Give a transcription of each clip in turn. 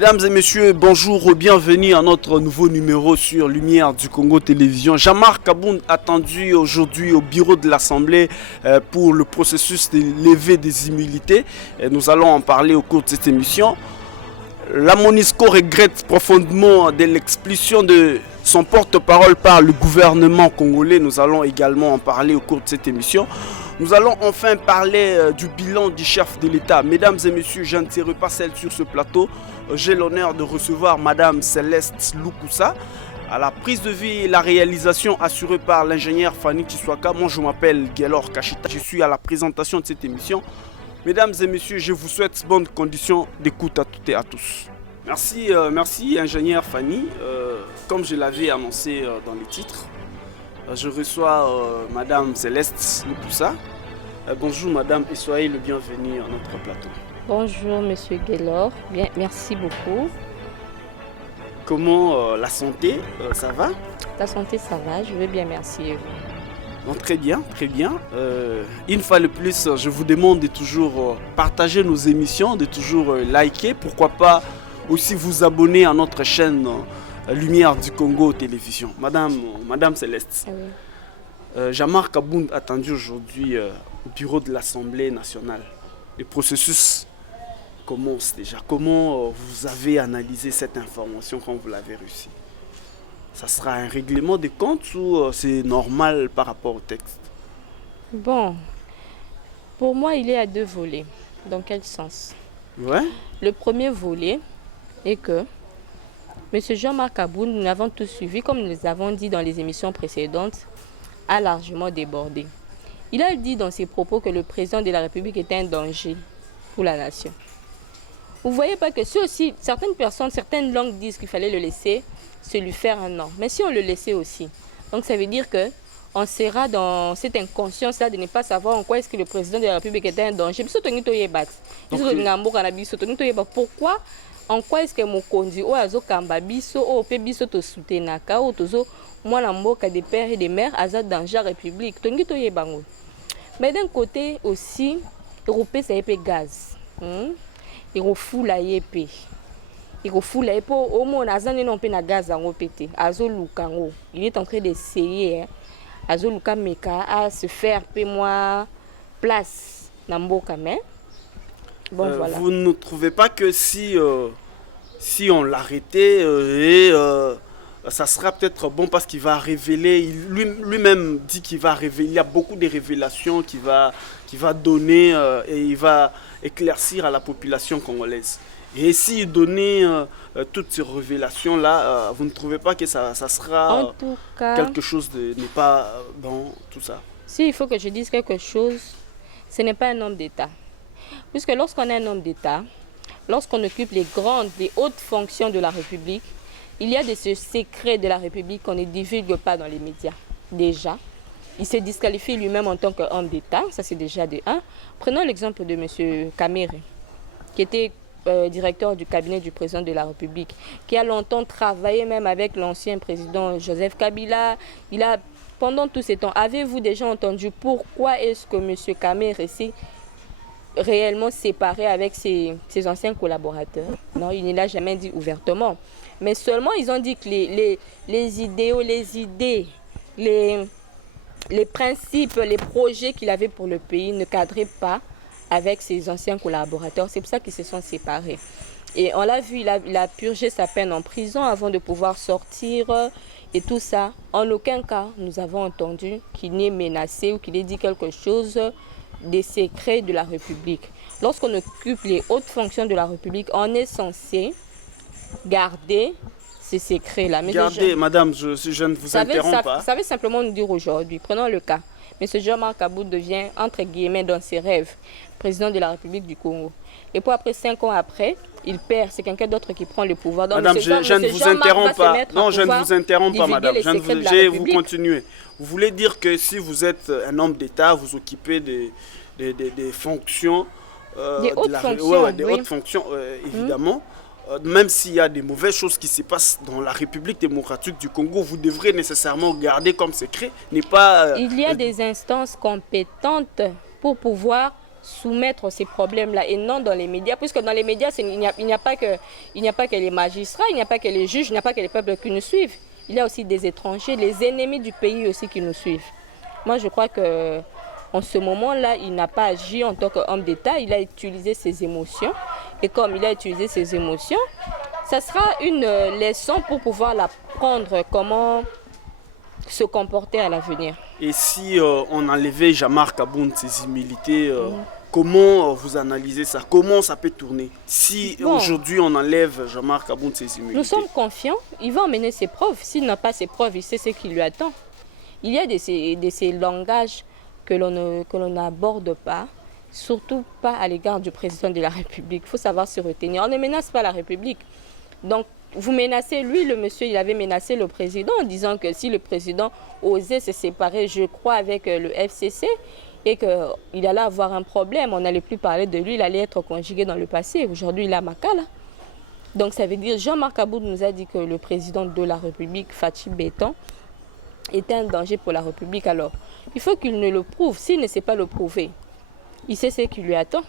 Mesdames et messieurs, bonjour, bienvenue à notre nouveau numéro sur Lumière du Congo Télévision. Jean-Marc Kabound attendu aujourd'hui au bureau de l'Assemblée pour le processus de levée des immunités. Nous allons en parler au cours de cette émission. La MONUSCO regrette profondément de l'expulsion de son porte-parole par le gouvernement congolais. Nous allons également en parler au cours de cette émission. Nous allons enfin parler du bilan du chef de l'État. Mesdames et messieurs, je ne serai pas seul sur ce plateau. J'ai l'honneur de recevoir Madame Céleste Lukusa. À la prise de vie et la réalisation assurée par l'ingénieur Fanny Tiswaka. Moi, je m'appelle Gelor Kachita. Je suis à la présentation de cette émission. Mesdames et messieurs, je vous souhaite bonnes conditions d'écoute à toutes et à tous. Merci ingénieur Fanny. Comme je l'avais annoncé dans les titres, je reçois Madame Céleste Lukusa. Bonjour Madame et soyez le bienvenu à notre plateau. Bonjour Monsieur Gelor, bien, merci beaucoup. Comment la santé, ça va? La santé ça va, je vais bien, merci. Bon, très bien, très bien. Une fois de plus, je vous demande de toujours partager nos émissions, de toujours liker, pourquoi pas aussi vous abonner à notre chaîne Lumière du Congo Télévision. Madame Céleste, Oui. Jean-Marc Kabound attendu aujourd'hui au bureau de l'Assemblée nationale. Le processus commence déjà. Comment vous avez analysé cette information quand vous l'avez reçue? Ça sera un règlement de compte ou c'est normal par rapport au texte? Bon, pour moi il y a deux volets. Dans quel sens? Ouais. Le premier volet est que M. Jean-Marc Kabound, nous l'avons tous suivi, comme nous les avons dit dans les émissions précédentes, a largement débordé. Il a dit dans ses propos que le président de la République était un danger pour la nation. Vous ne voyez pas que si aussi certaines personnes, certaines langues disent qu'il fallait le laisser se lui faire un nom. Mais si on le laissait aussi, donc ça veut dire qu'on sera dans cette inconscience-là de ne pas savoir en quoi est-ce que le président de la République était un danger. Pourquoi, en quoi est-ce que Mokondi, ou Azo Kambabiso, ou Pebiso to Soutenaka, ou Tozo, moi la mboka des pères et des mères, Azad danger à la République. Mais d'un côté aussi, Européen ça épée gaz. Il refoule la épée. Il refoule la épée. Au moins, on a un gaz à répéter. Azo Lukango. Il est en train d'essayer. Azo Lukameka à se faire moi place dans Mboka. Mais bon, voilà. Vous ne trouvez pas que si on l'arrêtait ça sera peut-être bon parce qu'il va révéler, lui-même dit qu'il va révéler, il y a beaucoup de révélations qu'il va donner et il va éclaircir à la population congolaise. Et s'il donnait toutes ces révélations-là, vous ne trouvez pas que ça sera en tout cas, quelque chose de n'est pas bon, tout ça? Si il faut que je dise quelque chose, ce n'est pas un homme d'État. Puisque lorsqu'on est un homme d'État, lorsqu'on occupe les hautes fonctions de la République, il y a des secrets de la République qu'on ne divulgue pas dans les médias. Déjà, il se disqualifie lui-même en tant qu'homme d'État, ça c'est déjà de 1. Prenons l'exemple de M. Kamere, qui était directeur du cabinet du président de la République, qui a longtemps travaillé même avec l'ancien président Joseph Kabila. Il a, pendant tous ces temps, avez-vous déjà entendu pourquoi est-ce que M. Kamere s'est réellement séparé avec ses anciens collaborateurs? Non, il ne l'a jamais dit ouvertement. Mais seulement ils ont dit que les idéaux, les idées, les principes, les projets qu'il avait pour le pays ne cadraient pas avec ses anciens collaborateurs. C'est pour ça qu'ils se sont séparés. Et on l'a vu, il a purgé sa peine en prison avant de pouvoir sortir et tout ça. En aucun cas, nous avons entendu qu'il ait menacé ou qu'il ait dit quelque chose des secrets de la République. Lorsqu'on occupe les hautes fonctions de la République, on est censé garder ces secrets-là. Gardez, madame, je ne vous interromps pas. Ça veut simplement nous dire aujourd'hui, prenons le cas. M. Jean-Marc Kabound devient, entre guillemets, dans ses rêves, président de la République du Congo. Et puis après, 5 ans après, il perd, c'est quelqu'un d'autre qui prend le pouvoir. Donc, madame, je ne vous interromps pas. Non, je ne vous interromps pas, madame. Je vais vous continuer. Vous voulez dire que si vous êtes un homme d'État, vous occupez des fonctions, des hautes fonctions, évidemment. Même s'il y a des mauvaises choses qui se passent dans la République démocratique du Congo, vous devrez nécessairement garder comme secret, n'est pas... Il y a des instances compétentes pour pouvoir soumettre ces problèmes-là et non dans les médias, puisque dans les médias, il n'y a pas que les magistrats, il n'y a pas que les juges, il n'y a pas que les peuples qui nous suivent. Il y a aussi des étrangers, les ennemis du pays aussi qui nous suivent. Moi, je crois que en ce moment-là, il n'a pas agi en tant qu'homme d'État, il a utilisé ses émotions. Et comme il a utilisé ses émotions, ça sera une leçon pour pouvoir l'apprendre comment se comporter à l'avenir. Et si on enlevait Jean-Marc Aboun de ses humilités, comment vous analysez ça? Comment ça peut tourner? Si aujourd'hui on enlève Jean-Marc Aboun de ses humilités. Nous sommes confiants, il va emmener ses preuves. S'il n'a pas ses preuves, il sait ce qui lui attend. Il y a de ces langages que l'on n'aborde pas, surtout pas à l'égard du président de la République. Il faut savoir se retenir. On ne menace pas la République. Donc, vous menacez, lui, le monsieur, il avait menacé le président en disant que si le président osait se séparer, je crois, avec le FCC, et qu'il allait avoir un problème, on n'allait plus parler de lui, il allait être conjugué dans le passé. Aujourd'hui, il est à Makala. Donc, ça veut dire, Jean-Marc Aboud nous a dit que le président de la République, Fatou Béton, était un danger pour la République. Alors, il faut qu'il ne le prouve. S'il ne sait pas le prouver, il sait ce qui lui attend.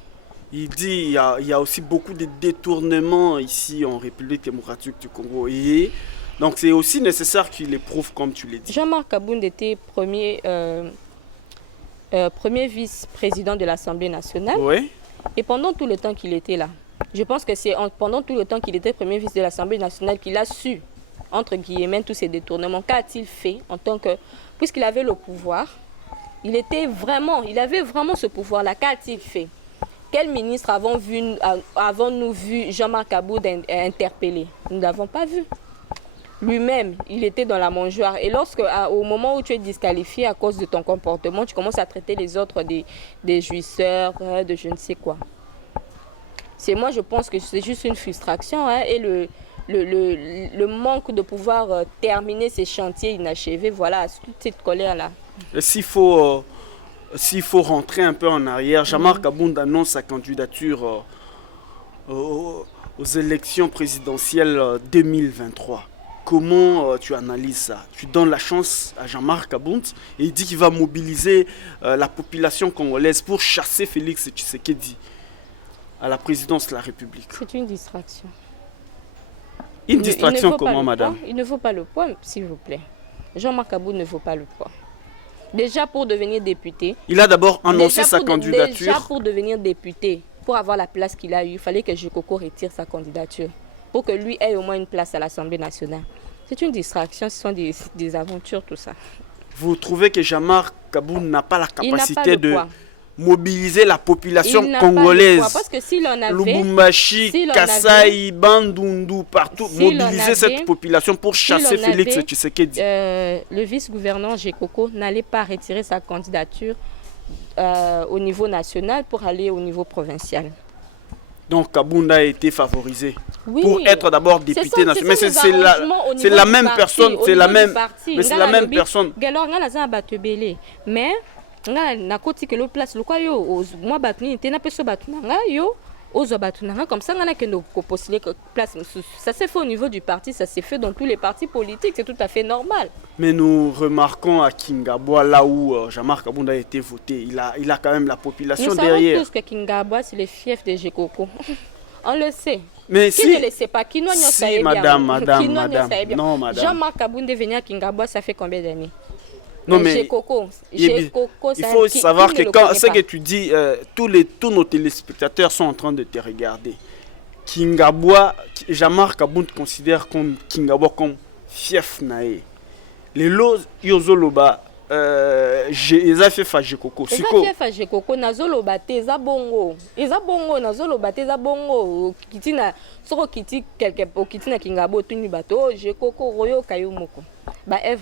Il dit qu'il y a aussi beaucoup de détournements ici en République démocratique du Congo. Et donc c'est aussi nécessaire qu'il les prouve comme tu l'as dit. Jean-Marc Aboud était premier vice-président de l'Assemblée nationale. Oui. Et pendant tout le temps qu'il était là, je pense que c'est pendant tout le temps qu'il était premier vice de l'Assemblée nationale qu'il a su, entre guillemets, tous ces détournements. Qu'a-t-il fait en tant que... Puisqu'il avait le pouvoir, il avait vraiment ce pouvoir-là. Qu'a-t-il fait? Quel ministre avons-nous vu Jean-Marc Aboud interpeller? Nous ne l'avons pas vu. Lui-même, il était dans la mangeoire. Et au moment où tu es disqualifié à cause de ton comportement, tu commences à traiter les autres des jouisseurs, de je ne sais quoi. Moi, je pense que c'est juste une frustration et le manque de pouvoir terminer ces chantiers inachevés. Voilà, toute cette colère-là. S'il faut rentrer un peu en arrière, Jean-Marc Aboud annonce sa candidature aux élections présidentielles 2023. Comment tu analyses ça? Tu donnes la chance à Jean-Marc Aboud et il dit qu'il va mobiliser la population congolaise pour chasser Félix Tshisekedi à la présidence de la République. C'est une distraction. Une distraction comment, madame? Il ne vaut pas le poids, s'il vous plaît. Jean-Marc Aboud ne vaut pas le poids. Déjà pour devenir député. Il a d'abord annoncé sa candidature. Déjà pour devenir député, pour avoir la place qu'il a eue, il fallait que Jekoko retire sa candidature. Pour que lui ait au moins une place à l'Assemblée nationale. C'est une distraction, ce sont des aventures, tout ça. Vous trouvez que Jean-Marc Aboud n'a pas la capacité de mobiliser la population congolaise? Parce que s'il en avait... Lubumbashi, Kasai, Bandundu, partout, mobiliser cette population pour chasser Félix Tshisekedi. Le vice-gouverneur Jekoko n'allait pas retirer sa candidature au niveau national pour aller au niveau provincial. Donc Aboud a été favorisé pour être d'abord député national. Mais c'est la même personne, c'est la même personne. Mais na koti que le place le quoi yo moi batni te na peso batuna yo ozo batuna comme ça ngana que nous postuler place. Ça s'est fait au niveau du parti, ça s'est fait dans tous les partis politiques, c'est tout à fait normal. Mais nous remarquons à Kingabwa, là où Jean-Marc Aboud a été voté, il a quand même la population derrière. Nous savons tous que Kingabwa c'est le fief de Jekoko. On le sait. Mais qui ne le sait pas? Qui si, madame. Non, madame. Jean-Marc Aboud est venu à Kingabwa, ça fait combien d'années? Non, mais il faut savoir que quand ce que tu dis, tous nos téléspectateurs sont en train de te regarder. Kingabwa, Jean-Marc Aboud considère comme Kingabwa comme fief nae. Les lots Yozoloba, ils ont fait Fajekoko. Ils ont fait Fajekoko, Nazoloba, Teza Bongo. Ils ont bongo, Nazoloba, Teza Bongo. Kitina, Soro Kiti, quelque part, Kitina Kingabo, Tuni Bato, Jekoko, Royo, Kayumoko. Mais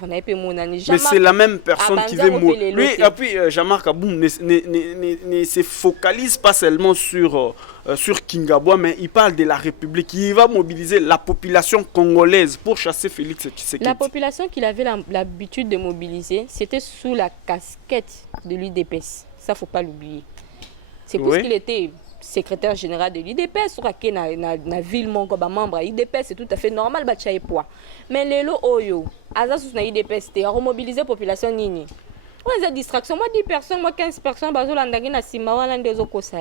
c'est la même personne qui veut mourir. Lui, et puis Jean-Marc Aboud ne se focalise pas seulement sur Kingabwa, mais il parle de la République. Il va mobiliser la population congolaise pour chasser Félix Tshisekedi. La population qu'il avait l'habitude de mobiliser, c'était sous la casquette de l'UDPS. Ça, il ne faut pas l'oublier. C'est parce qu'il était secrétaire général de l'IDPS, sur la ville, mon membre l'IDPS, c'est tout à fait normal, mais les lots Oyo, Azasus na IDPS, a remobilisé la population nini. Après, la distraction, moi 10 personnes, moi 15 personnes,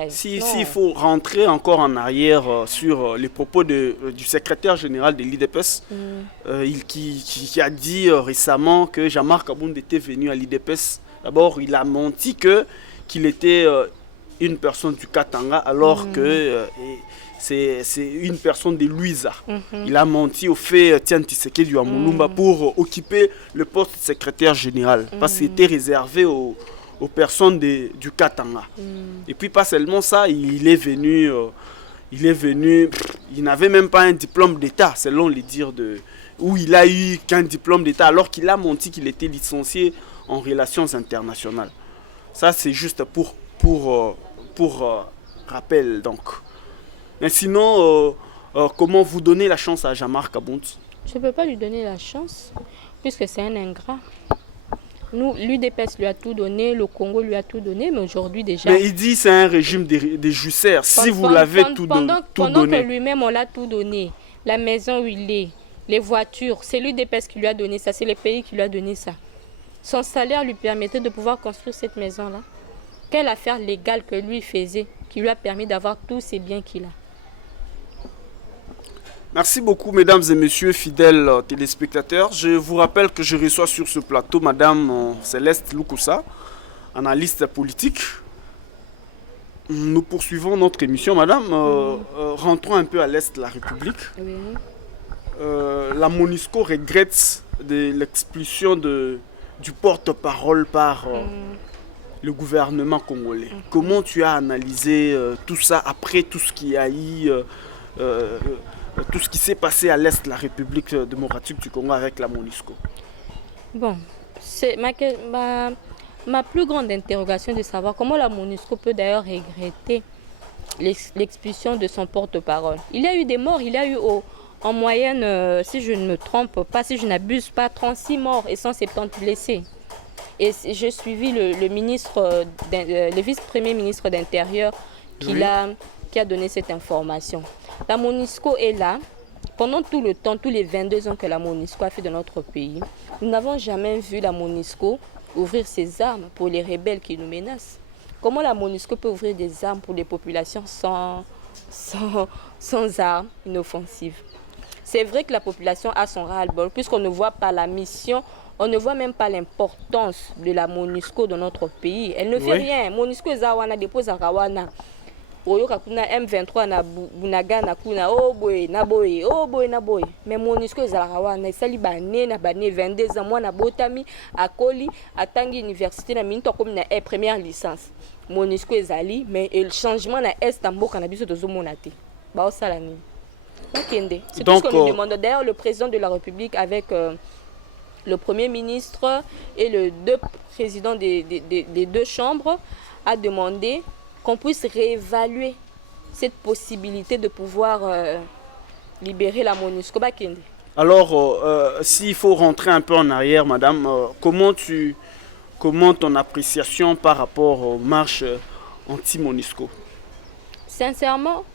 S'il faut rentrer encore en arrière sur les propos du secrétaire général de l'IDPS, qui a dit récemment que Jean-Marc Abound était venu à l'IDPS. D'abord, il a menti qu'il était une personne du Katanga, alors que c'est une personne de Luisa. Il a menti au fait Tian Tshisekedi du Amulumba pour occuper le poste de secrétaire général, parce qu'il était réservé aux personnes du Katanga. Et puis pas seulement ça, il est venu, il n'avait même pas un diplôme d'État, selon les dires où il a eu qu'un diplôme d'État, alors qu'il a menti qu'il était licencié en relations internationales. Ça, c'est juste pour rappel. Donc. Mais sinon, comment vous donnez la chance à Jean-Marc Abound? Je ne peux pas lui donner la chance, puisque c'est un ingrat. Nous, l'UDPS lui a tout donné, le Congo lui a tout donné, mais aujourd'hui déjà... Mais il dit que c'est un régime des jussaires. Si vous l'avez tout donné... Pendant que lui-même, on l'a tout donné, la maison où il est, les voitures, c'est l'UDPS qui lui a donné ça, c'est le pays qui lui a donné ça. Son salaire lui permettait de pouvoir construire cette maison-là. Quelle affaire légale que lui faisait qui lui a permis d'avoir tous ces biens qu'il a? Merci beaucoup, mesdames et messieurs, fidèles téléspectateurs. Je vous rappelle que je reçois sur ce plateau Madame Céleste Lukusa, analyste politique. Nous poursuivons notre émission. Madame, rentrons un peu à l'Est de la République. Oui. La MONUSCO regrette l'expulsion du porte-parole par le gouvernement congolais. Comment tu as analysé tout ça après tout ce qui a eu... tout ce qui s'est passé à l'Est de la République démocratique du Congo avec la MONUSCO? Bon, c'est ma plus grande interrogation de savoir comment la MONUSCO peut d'ailleurs regretter l'expulsion de son porte-parole. Il y a eu des morts, il y a eu en moyenne, si je ne me trompe pas, si je n'abuse pas, 36 morts et 170 blessés. Et j'ai suivi le vice-premier ministre d'Intérieur qui a donné cette information. La MONUSCO est là. Pendant tout le temps, tous les 22 ans que la MONUSCO a fait de notre pays, nous n'avons jamais vu la MONUSCO ouvrir ses armes pour les rebelles qui nous menacent. Comment la MONUSCO peut ouvrir des armes pour les populations sans armes inoffensives? C'est vrai que la population a son ras-le-bol, puisqu'on ne voit pas la mission, on ne voit même pas l'importance de la MONUSCO dans notre pays. Elle ne fait rien. MONUSCO est à dépose à Rawana. M23 na bunaga na kuna boy na boy mais MONUSCO ezalaka wana esali bane 22 ans mwana botami akoli atangi université na minto comme na première licence MONUSCO ezali mais le changement na est mboka na biso tozomona te ba osala nini bakende. C'est tout ce que nous demandons. D'ailleurs le président de la République avec le premier ministre et le deux présidents des deux chambres a demandé qu'on puisse réévaluer cette possibilité de pouvoir libérer la MONUSCO. Alors, s'il faut rentrer un peu en arrière, madame, comment ton appréciation par rapport aux marches anti-MONUSCO? Sincèrement,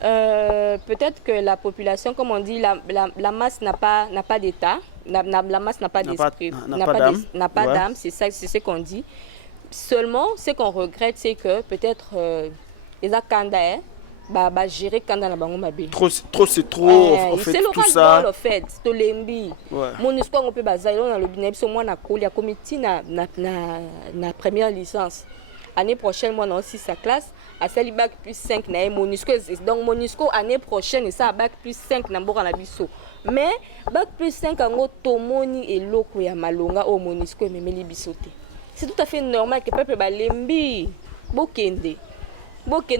peut-être que la population, comme on dit, la masse n'a pas d'état, la masse n'a pas d'esprit, n'a pas d'âme, c'est ce qu'on dit. Seulement, ce qu'on regrette, c'est que peut-être les Akanda gérer Kanda na bango mabe. Trop c'est trop en fait tout ça. C'est le fait, to lembi. MONUSCO on peut bazailler on a le binebiso moi na koli a comité na première licence. Année prochaine moi na aussi sa classe à sali bac plus 5 na MONUSCO donc MONUSCO année prochaine ça bac plus 5 na mboka na biso. Mais bac plus 5 ango tomoni eloko ya malonga au MONUSCO memeli bisote. C'est tout à fait normal que le peuple balembi bokende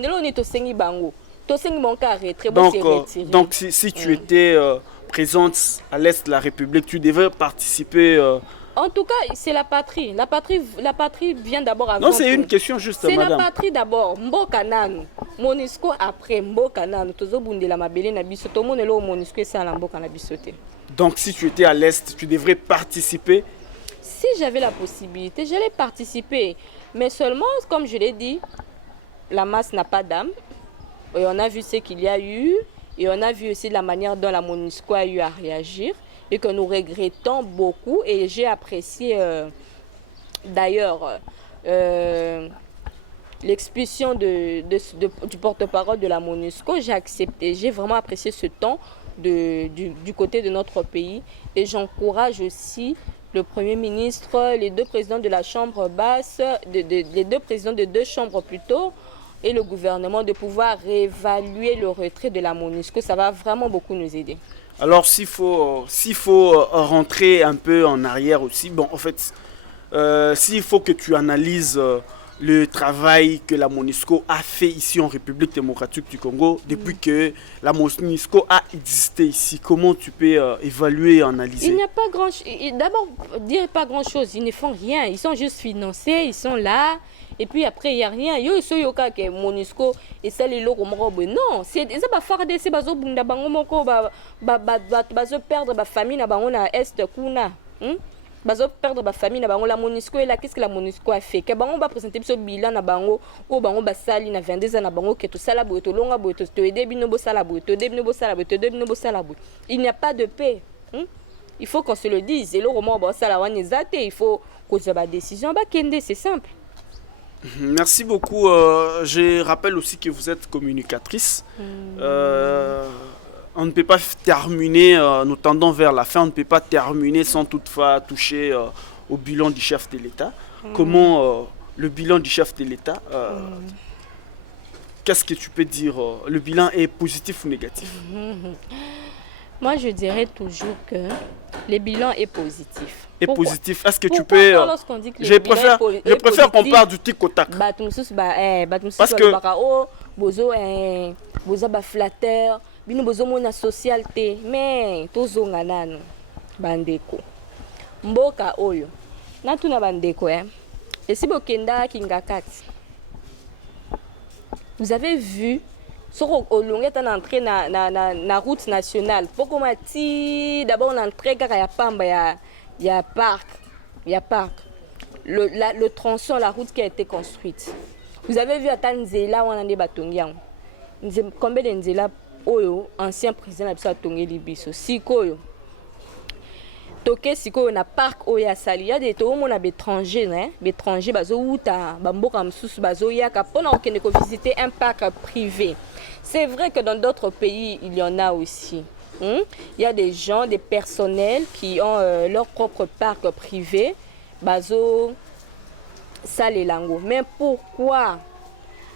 lo ni to sengi bango to sengi monka arrêter donc si tu étais présente à l'est de la République, tu devais participer en tout cas, c'est la patrie. La patrie vient d'abord avant. Non, c'est une question juste, madame. C'est la patrie d'abord. Mboka nanu. MONUSCO après. Mboka nanu. Tozo bundela mabele na biso. To monelo MONUSCO c'est la mboka na bisote. Donc si tu étais à l'est, tu devrais participer. Si j'avais la possibilité, j'allais participer. Mais seulement, comme je l'ai dit, la masse n'a pas d'âme. Et on a vu ce qu'il y a eu. Et on a vu aussi la manière dont la MONUSCO a eu à réagir. Et que nous regrettons beaucoup. Et j'ai apprécié d'ailleurs l'expulsion du porte-parole de la MONUSCO, j'ai accepté, j'ai vraiment apprécié ce temps du côté de notre pays et j'encourage aussi le Premier ministre, les deux présidents de la Chambre basse, les deux présidents de deux chambres plutôt, et le gouvernement de pouvoir réévaluer le retrait de la MONUSCO. Ça va vraiment beaucoup nous aider. Alors s'il faut rentrer un peu en arrière aussi, bon en fait, s'il faut que tu analyses le travail que la MONUSCO a fait ici en République démocratique du Congo depuis que la MONUSCO a existé ici, comment tu peux évaluer, analyser? Il n'y a pas grand-chose. D'abord, dire pas grand-chose. Ils ne font rien. Ils sont juste financés, ils sont là. Et puis après, il n'y a rien. Yo, so yoka que MONUSCO et ça les locaux non, c'est ça va faire des bazo bunda bango moko bazo perdre ba famille na bango na est kuna. Bazo perdre ba famille na bango la MONUSCO et là qu'est-ce que la MONUSCO a fait? Que bango ba présenter biso bilan na bango o bango ba sali na 22 ans na bango que to sala boye to longa boye to aider bino bo sala boye to aider bino bo sala boye to aider bino bo sala boye. Il n'y a pas de paix. Il faut qu'on se le dise. Et le roman ba sala wana zate, il faut que ça ba décision ba kende, c'est simple. Merci beaucoup. Je rappelle aussi que vous êtes communicatrice. On ne peut pas terminer, nous tendons vers la fin, on ne peut pas terminer sans toutefois toucher au bilan du chef de l'État. Comment le bilan du chef de l'État, qu'est-ce que tu peux dire? Le bilan est positif ou négatif? Moi, je dirais toujours que le bilan est positif. Et positif. Est-ce que tu peux... Je préfère qu'on parle du tic au tac. Parce que... Bozo ba flatteur, bino bozo mona socialité, mais tozonga nano bandeko. Mboka oyo. Na tuna bandeko Et si bokenda kingakati. Vous avez vu sur olongeta na entrée na route nationale. Poko mati d'abord l'entrée car ya pamba ya parc. Le tronçon, la route qui a été construite. Vous avez vu à Tanzela où on a des batongians. Combien de nzela oyo ancien président na biso atongeli biso sikoyo toke sikoyo na parc oyo ya sali ya de to mona bétranger bétranger bazo uta bamboka msusu bazo yaka pona okende ko visiter un parc privé. C'est vrai que dans d'autres pays il y en a aussi. Il y a des gens, des personnels qui ont leur propre parc privé bazo salelango. Mais pourquoi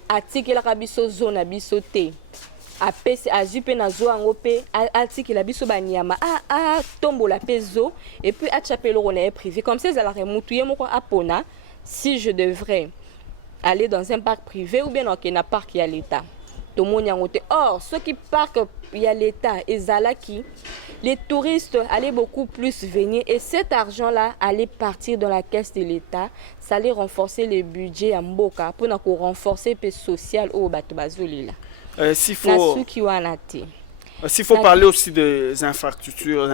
atikela biso zone biso te apesi azupe na zo ango pe atikela biso banyama tombola pezo et puis achapelo rona privé comme ça la remutuye moko apona si je devrais aller dans un parc privé ou bien dans un parc ya l'état to monyango te. Or ceux qui parc ya l'état ezalaki les touristes allaient beaucoup plus venir et cet argent-là allait partir dans la caisse de l'État. Ça allait renforcer le budget à Mboka pour renforcer le social au Batobazolila. S'il faut parler aussi des infrastructures.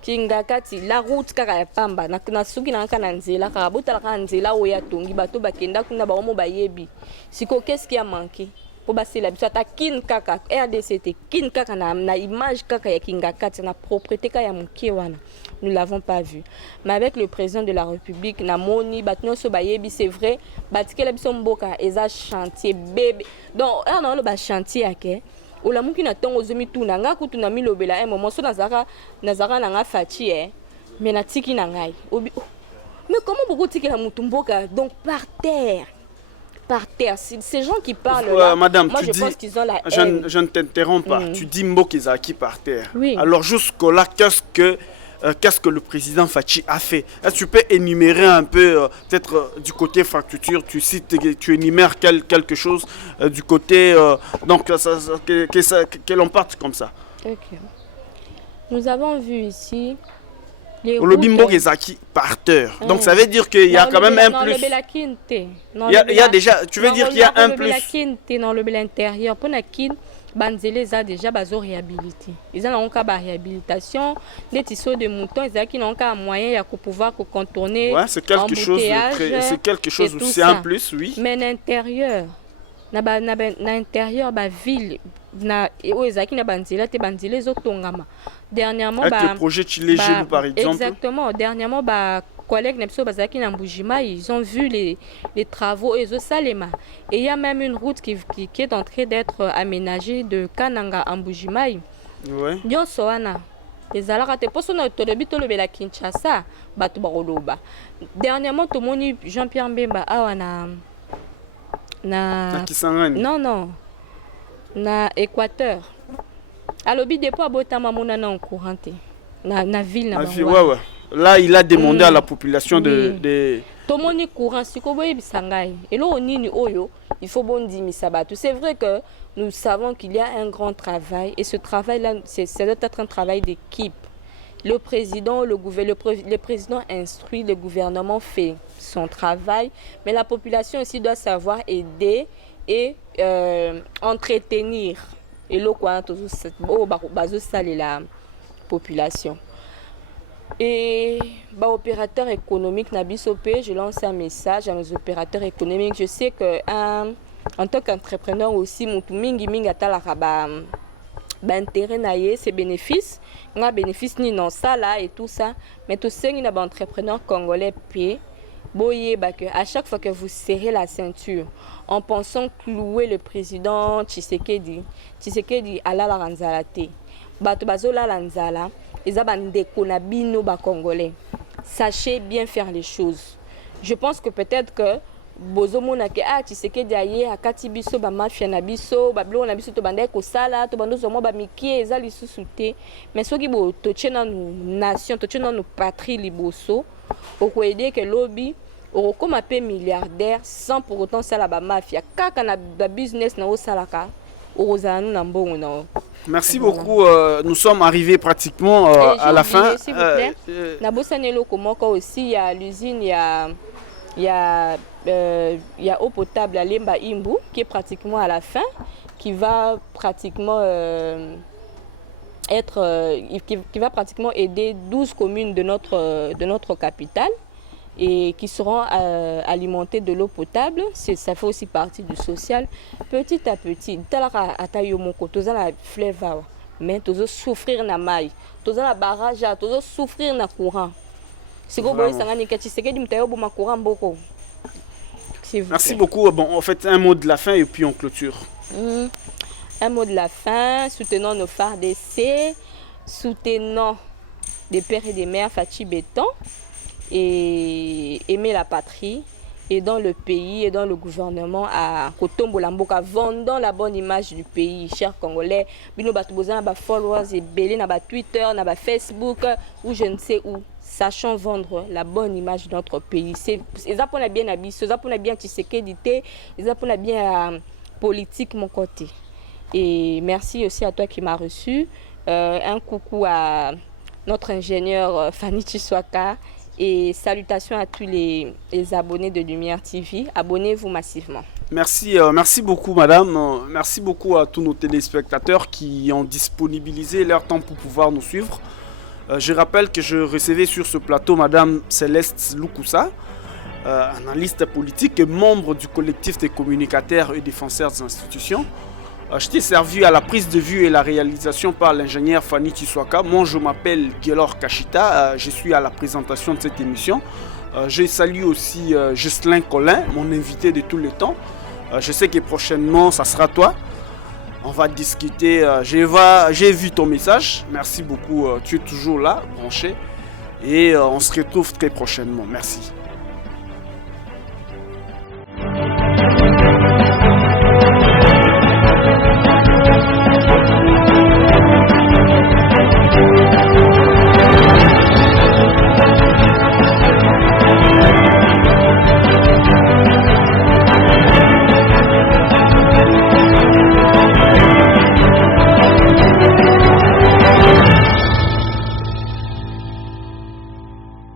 Kingakati la route kaka ya pamba na suki na kana nzela kaka botala kana nzela oya tongi bato bakenda kuna ba omo bayebi. Siko qu'est-ce qui a manqué? Pour passer la bisata kin kaka RDCT kin kaka na image kaka ya kingakati na propriété kaka ya mukie wana. Nous l'avons pas vu. Mais avec le président de la République na moni batno so bayebi c'est vrai batikela biso mboka eza chantier bébé. Donc on a le chantier ake ola muki na tongo zomi tuna nga kutu na milobela un moment so nazara na nga fachi mais na tiki na ngai mais comment beaucoup tiki la mutu mboka donc par terre ces gens qui parlent là, madame, moi tu je dis, pense qu'ils ont la haine. Je ne t'interromps pas, tu dis Mbokizaki par terre. Oui. Alors jusqu'au là, qu'est-ce que le président Fachi a fait? Est-ce que tu peux énumérer un peu, peut-être du côté infrastructure, tu énumères quelque chose du côté, donc que l'on parte comme ça. Ok. Nous avons vu ici le bimbo Gezaki par terre. Donc ça veut dire qu'il y a quand même un plus. Il y a déjà, tu veux dire qu'il y a un plus. Dans le l'intérieur, pour la kin, banzele ça déjà bazo réhabilité. Ils ont encore ba réhabilitation, des tissus de moutons, ils ont qui n'ont qu'un moyen pour pouvoir contourner. Ouais, c'est quelque chose c'est un plus, oui. Mais l'intérieur, l'intérieur ba ville na ezaki na banzela te banzela ezotongama Dernièrement, avec le projet Chilejelu par exemple. Exactement. Dernièrement, collègues Nepso Bazaki Nambujima, ils ont vu les travaux et Salema. Et il y a même une route qui est en train d'être aménagée de Kananga à Mbujimai. Ouais. Nyon Soana. Les alarates, pour son autobito le Bela Kinshasa, Batu Baroloba. Dernièrement, tout le monde, Jean-Pierre Mbemba, na Kisangani. Non. Na Équateur. Alors, il dépôt à Botama Monana en couranté. Na ville, na ouais. Là, il a demandé à la population de... Tout le monde est courant, si vous voyez, et là, on est oyo, il faut bon dire Misabatu. C'est vrai que nous savons qu'il y a un grand travail, et ce travail-là, ça doit être un travail d'équipe. Le président, le président instruit, le gouvernement fait son travail, mais la population aussi doit savoir aider et entretenir. Et là, quoi, ça, la population. Et opérateurs économiques, je lance un message à nos opérateurs économiques. Je sais qu'en tant qu'entrepreneur aussi, intérêt c'est bénéfice. On a bénéfice ni dans ça là et tout ça. Mais tout ça, il y a des entrepreneurs congolais payés. À chaque fois que vous serrez la ceinture en pensant clouer le président Tshisekedi à la Ranzalate. Sachez bien faire les choses. Je pense que peut-être que bozomona ke Tshisekedi aye akati biso ba mafia na biso ba blo na biso to banda ko sala to bando zomo ba mikie eza lisusu te mais soki bo to tchena nu nation to tchena nu patrie liboso okoyede ke lobby okoma pe milliardaire sans pour autant sala ba mafia kaka na ba business na osalaka ozana na mbongo na. Merci beaucoup. Nous sommes arrivés pratiquement à la fin. S'il vous plaît. Nabosanelo Komoko aussi, il y a l'usine, il y a eau potable à Lemba Imbu qui est pratiquement à la fin, qui va pratiquement qui va pratiquement aider 12 communes de notre capitale et qui seront alimentées de l'eau potable. Ça fait aussi partie du social. Petit à petit, mais tu souffrir na maille, tu la barrage, tu souffrir na courant. Merci beaucoup. Bon, en fait, un mot de la fin et puis on clôture. Un mot de la fin, soutenons nos phares d'essai, soutenons des pères et des mères Fachi Béton et aimer la patrie, et dans le pays et dans le gouvernement à Kotombo Lamboka, vendant la bonne image du pays, chers Congolais. Bino Batouboza na followers et belé na Twitter, na Facebook ou je ne sais où. Sachons vendre la bonne image de notre pays. C'est ça pour la bien habillé, c'est ça pour la bien Tshisekedi, c'est ça pour la bien politique mon côté. Et merci aussi à toi qui m'as reçu. Un coucou à notre ingénieur Fanny Chiswaka. Et salutations à tous les abonnés de Lumière TV. Abonnez-vous massivement. Merci beaucoup madame. Merci beaucoup à tous nos téléspectateurs qui ont disponibilisé leur temps pour pouvoir nous suivre. Je rappelle que je recevais sur ce plateau madame Céleste Lukusa, analyste politique et membre du collectif des communicateurs et défenseurs des institutions. Je t'ai servi à la prise de vue et la réalisation par l'ingénieur Fanny Chiswaka. Moi, je m'appelle Gelor Kashita. Je suis à la présentation de cette émission. Je salue aussi Jocelyn Collin, mon invité de tous les temps. Je sais que prochainement, ça sera toi. On va discuter. J'ai vu ton message. Merci beaucoup. Tu es toujours là, branché. Et on se retrouve très prochainement. Merci.